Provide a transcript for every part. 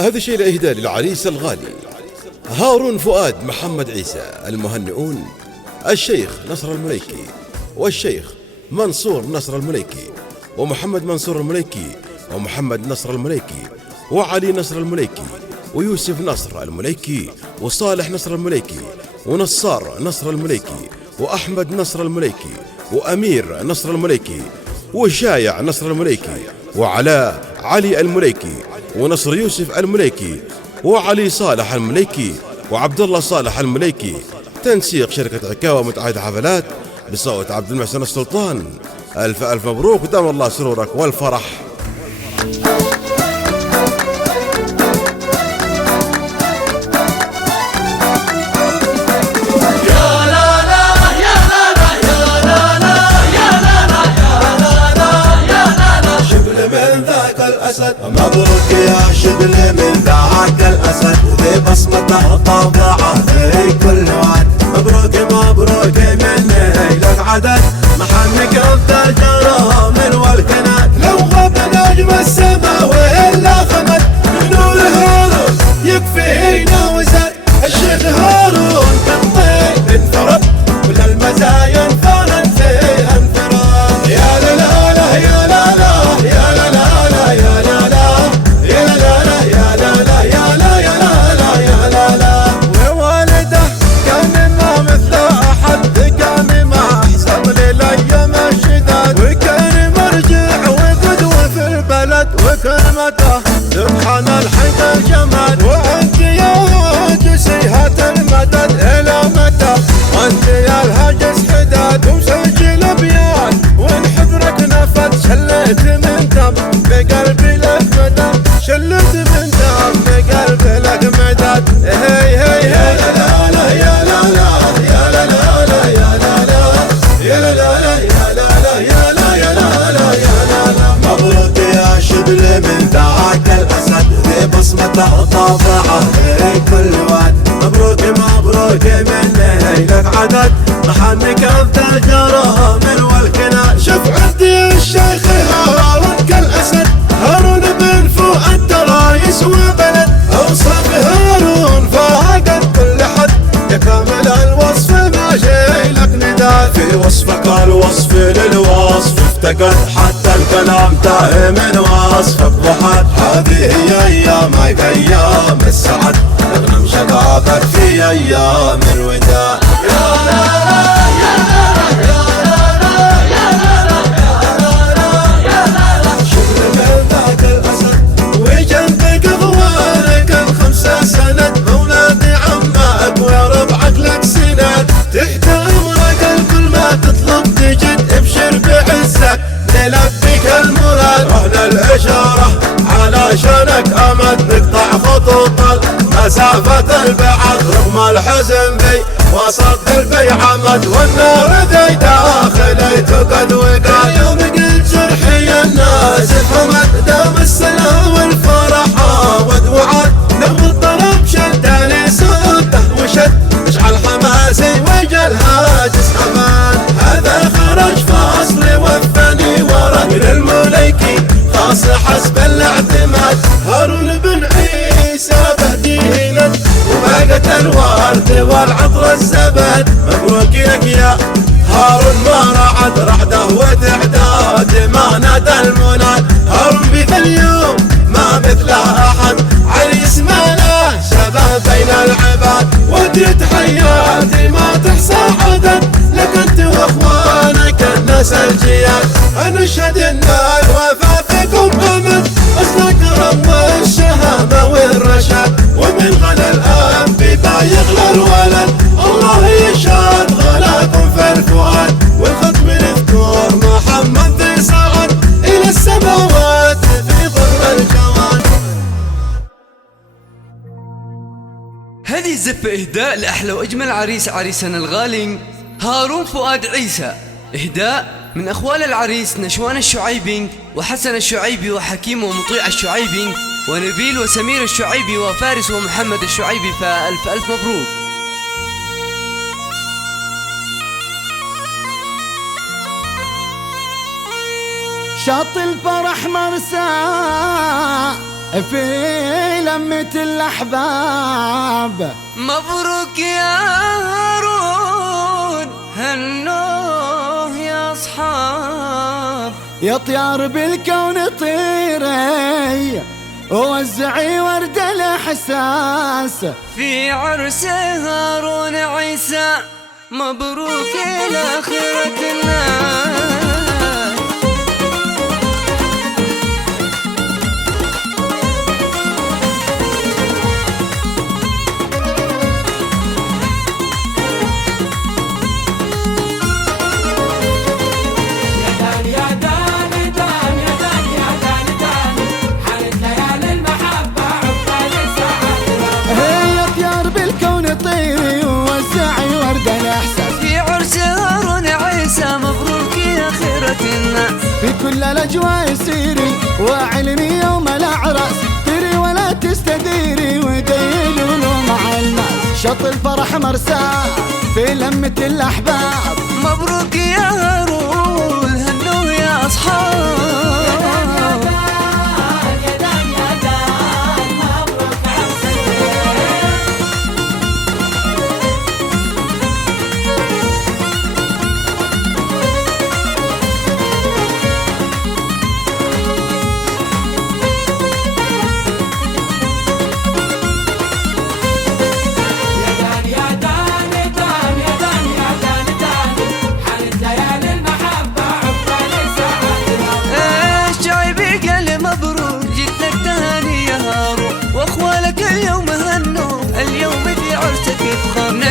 هذا شيء لإهداء للعريس الغالي هارون فؤاد محمد عيسى. المهنئون الشيخ نصر المليكي، والشيخ منصور نصر المليكي، ومحمد منصور المليكي، ومحمد نصر المليكي، وعلي نصر المليكي، ويوسف نصر المليكي، وصالح نصر المليكي، ونصار نصر المليكي، وأحمد نصر المليكي، وأمير نصر المليكي، وشايع نصر المليكي، وعلاء علي المليكي، ونصر يوسف المليكي، وعلي صالح المليكي، وعبد الله صالح المليكي. تنسيق شركة عكاوة متعهد حفلات بصوت عبد المحسن السلطان. ألف ألف مبروك، ودام الله سرورك والفرح. مبروك يا شبل من ذاك الأسد، ذي بصمته طابعه في كل واد. مبروك مبروك من لك عدد، محنك أفضل جرامل والكناد. لو غاب نجم السما وإلا خمد، نور هارون يكفينا وزاد. الشيخ هارون بالطيب انفرد، كل المزايا انفرد في انفراد. يا لا لا لا يا لا لا يا لا لا يا لا لا يا لا لا يا لا لا يا لا يا لا لا يا لا لا. ووالده كان ما مثله أحد، كان ما أحسن للأيام الشداد، وكان مرجع وقدوة في البلد، وكلمته سبحان الحق الجمال. وأنت يا جسيهة المدد إلى متى، وأنت يا الهجس حداد ومسجل أبيات، ونحبرك نفد. شليت من دم بقلبي لك مدد، شليت من دم بقلبي لك مدد. هي هي هي لا لا لا يا لا لا يا لا لا لا يا لا لا يا لا لا يا لا لا يا لا يا لا لا يا لا لا. مبروك يا شبل من ذاك الأسد، ذي بصمته طابعه في كل واد. مبروك مبروك من ليلك عدد، محنك أفضل جرامل والكناد. شوف عندي الشيخ هارون كالأسد، هارون بن فؤاد ترى يسوى بلد. أوصاف هارون فاقد كل حد، يا كامل الوصف ما جايلك نداد. في وصفك الوصف للوصف افتقد، حتى الكلام تاه من وصفك وحد. هذه هي أيامك أيام السعد، نغنم شبابك في أيام الوداع. يا لا لا يا لا لا يا لا لا يا لا لا يا لا لا. شبل من ذاك الأسد، وجنبك أخوانك الخمسة سند. مولادي عمك ويا ربعك لك سند، تحت أمرك الكل ما تطلب تجد. ابشر بعزك نلبيك المراد، رهن الإشارة علشانك أمد. نقطع خطوط مسافة البعد، رغم الحزن في وسط البيع مد. والنار ذي داخلي تقد وقال، يوم قلت جرحي الناس فمد. دام السلام والفرح عود وعد، نغم الطرب شد لي صوته وشد. اشعل حماسي وجل هاجس أمان، هذا خرج فاصلي والثاني ورد. للمليكي خاص حسب الاعتماد، هارون بن عيسى بهديه لك، وباقت الورد والعطر الزبد. مبروك لك يا هارون ما رعد رعده وتعداد، ما نادى المناد. هارون بذا اليوم ما مثله أحد، عريس ما له شبه بين العباد. وديت حياتي ما تحصى عدد، لك انت واخوانك الناس الجياد. نشهد ان الوفا فيكم امد، اصل الكرم والشهامه والرشاد. ومن غلا الانبياء يغلى الولد، الله يشهد غلاكم في الفؤاد. والختم نذكر محمد ذي صعد الى السماوات في ظل الجواد. هذه الزفة إهداء لأحلى وأجمل عريس، عريسنا الغالي هارون فؤاد عيسى. إهداء من أخوال العريس نشوان الشعيبي، وحسن الشعيبي، وحكيم ومطيع الشعيبي، ونبيل وسمير الشعيبي، وفارس ومحمد الشعيبي. فألف ألف مبروك. شاط الفرح مرسى في لمة الأحباب. مبروك يا هارون، هنوه يا أصحاب. يا طيار بالكون طيري ووزعي ورد الإحساس في عرس هارون عيسى، مبروك إلى خيرة الناس. في كل الأجواء سيري وعلمي يوم الأعراس، تري ولا تستديري ودينوا له مع الناس. شط الفرح مرساه في لمة الأحباب. مبروك يا هارون، هنوه يا أصحاب.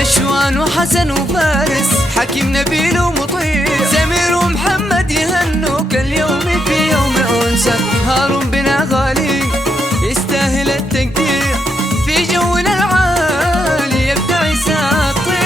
نشوان وحسن وفارس، حكيم نبيل ومطيع، سمير ومحمد يهنوك اليوم في يوم أنسك. هارون بنا غالي يستاهل التقدير، في جونا العالي يبدع عيسى الطير.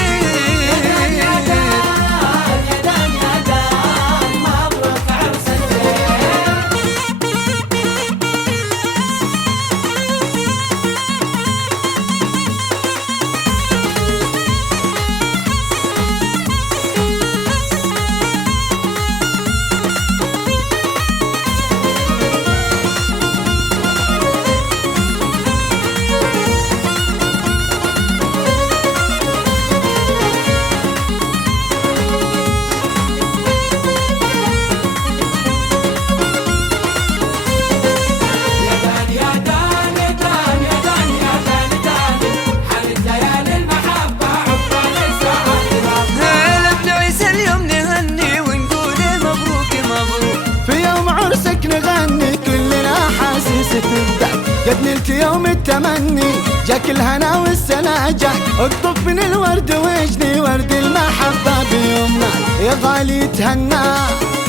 قد نلت يوم التمني، جاك الهنا والسناجة، اقطف من الورد واجني ورد المحبة بيومنا. يا غالي تهنى،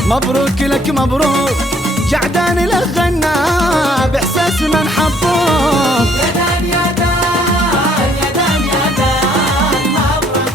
مبروك لك مبروك، جعدان لك غنى باحساس من حبوك. يا دان يا دان يا دان يا دان، مبروك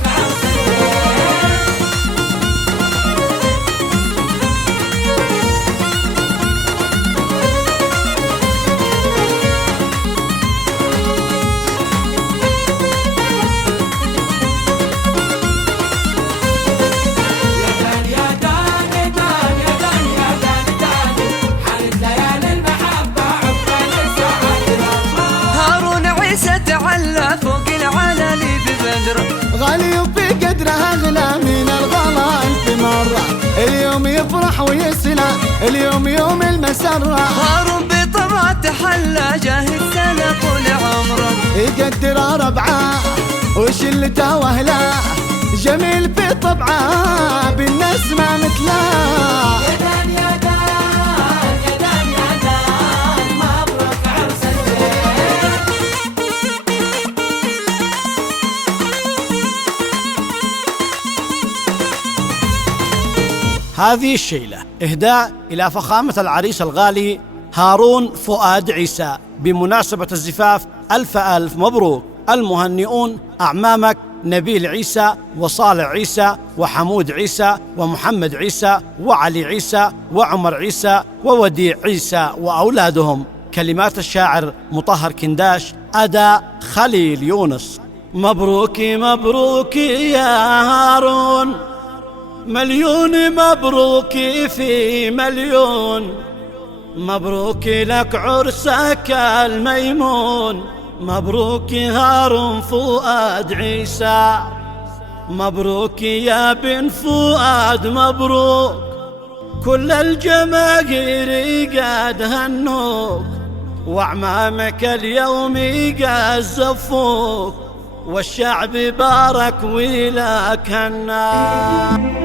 غالي وفي قدرها أغلى من الغلا ألف مرة. اليوم يفرح ويسلى، اليوم يوم المسرة. هارون بطبع تحلى، جاهز سنة طول عمره، يقدر ربعه وشلته واهله، جميل في طبعه بالناس ما مثله. يا دان يا دان يا دان يا دان، مبروك عرس الزين. هذه الشيلة إهداء إلى فخامة العريس الغالي هارون فؤاد عيسى بمناسبة الزفاف. ألف ألف مبروك. المهنئون أعمامك نبيل عيسى وصالح عيسى وحمود عيسى ومحمد عيسى وعلي عيسى وعمر عيسى ووديع عيسى وأولادهم. كلمات الشاعر مطهر كنداش، أداء خليل يونس. مبروك مبروك يا هارون، مليون مبروك في مليون، مبروك لك عرسك الميمون، مبروك هارون فؤاد عيسى، مبروك يا بن فؤاد مبروك، كل الجماهير قد هنوك، واعمامك اليوم قد زفوك، والشعب بارك ولك هنا.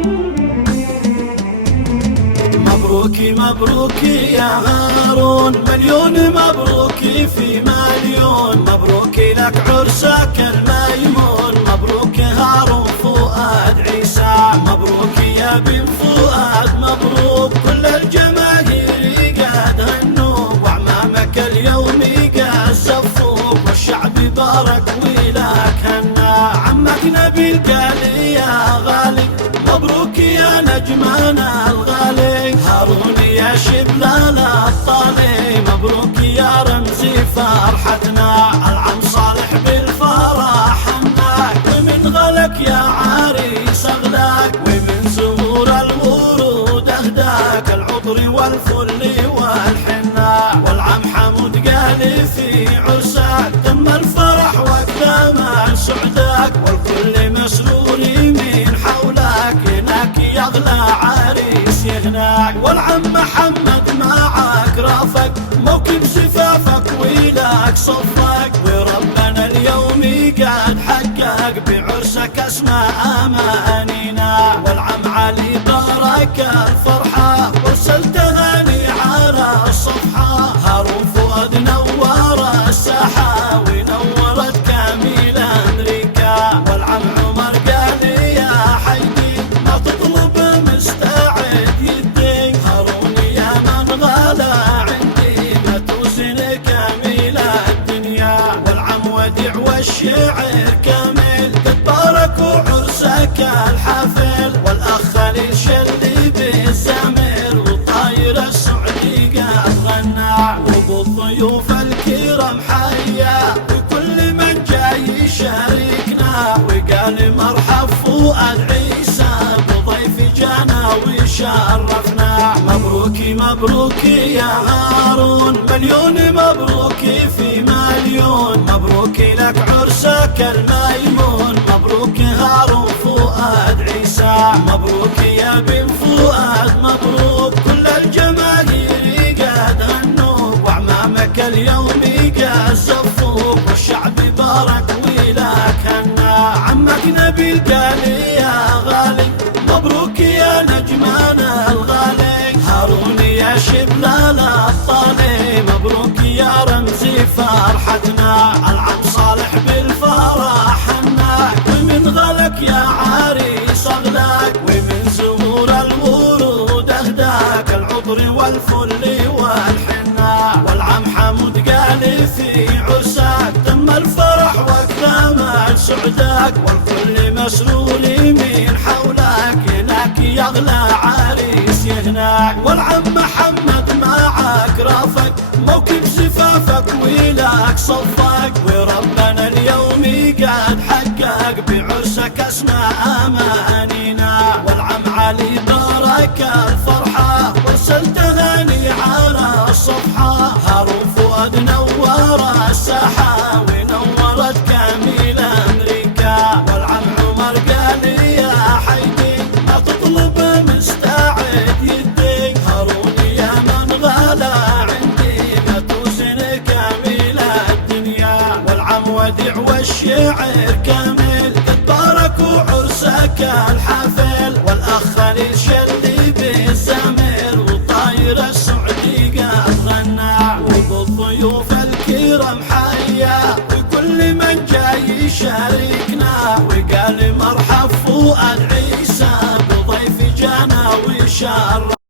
مبروك مبروك يا هارون، مليون مبروك في مليون، مبروك لك عرسك الميمون، مبروك هارون فؤاد عيسى، مبروك يا بن فؤاد مبروك، كل الجماهير قد هنوك، واعمامك اليوم قد زفوك، والشعب بارك ولك هنا. عمك نبيل قال يا غالي مبروك يا نجمنا الغالي، هارون يا شبل الطالي، مبروك يا رمزي فرحتنا، العم صالح بالفرح حناك، ومن غلك يا عريس اغلاك، ومن زهور الورود اهداك، العطر والفل والحناء، والعم حمود قال في عرسك تم الفرح واكتمل سعدك، والكل مسرور من حولك، هناك يغلى عريس هناك، والعم محمد معك رافق، موكب زفافك ولك صفك، وربنا اليوم قد حقق بعرسك اسماء امانينا، والعم علي بارك الفرحه، وارسل تهاني على الصفحه، هارون فؤاد نور الساحه، ونورت كامل امريكا، والعم عمر قال يا حيدي ما تطلب مستعد يدي، هارون يا من غلا عندي ما توزن كامل الدنيا، والعم وديع والشعر كامل قد باركوا عرسك الحافل، والاخ خليل شلي بالزمر، والطاير السعدي قد غنى، وبالضيوف الكرام حيا، وكل من جاي يشاركنا، وقال مرحب فؤاد عيسى بضيف جانا وشرفنا. مبروك مبروك يا هارون، مليون مبروك في مليون، مبروك لك عرسك الميمون، مبروك هارون فؤاد عيسى، مبروك يا بن فؤاد مبروك، كل الجماهير قد هنوك، واعمامك اليوم قد زفوك، والشعب بارك ولك هنا. عمك نبيل قال يا غالي مبروك يا نجمنا الغالي، هارون يا شبل الطالي، مبروك يا رمزي فرحتنا، العم صالح بالفرح حناك، ومن غلك يا عريس اغلاك، ومن زهور الورود اهداك، العطر والفل والحناء، والعم حمود قال في عرسك تم الفرح واكتمل سعدك، والكل مسرور من حولك، هناك يغلى عريس هناك، والعم محمد معك رافق، موكب زفافك ولك صفك، وربنا اليوم قد حقق بعرسك اسماء امانينا، والعم علي بارك الفرحه، وارسل تهاني على الصفحه، هارون فؤاد نور الساحه، ونورت كامل امريكا، والعم عمر قال يا حيدي ما تطلب مستعد يدي، هارون يا من غلا عندي ما توزن كامل الدنيا، والعم وديع والشعر كامل قد باركوا عرسك الحافل، والاخ خليل شلي بالزمر، والطاير السعدي قد غنى، وبالضيوف الكرام حيا، وكل من جاي يشاركنا، وقال مرحب فؤاد عيسى بضيف جانا وشرف.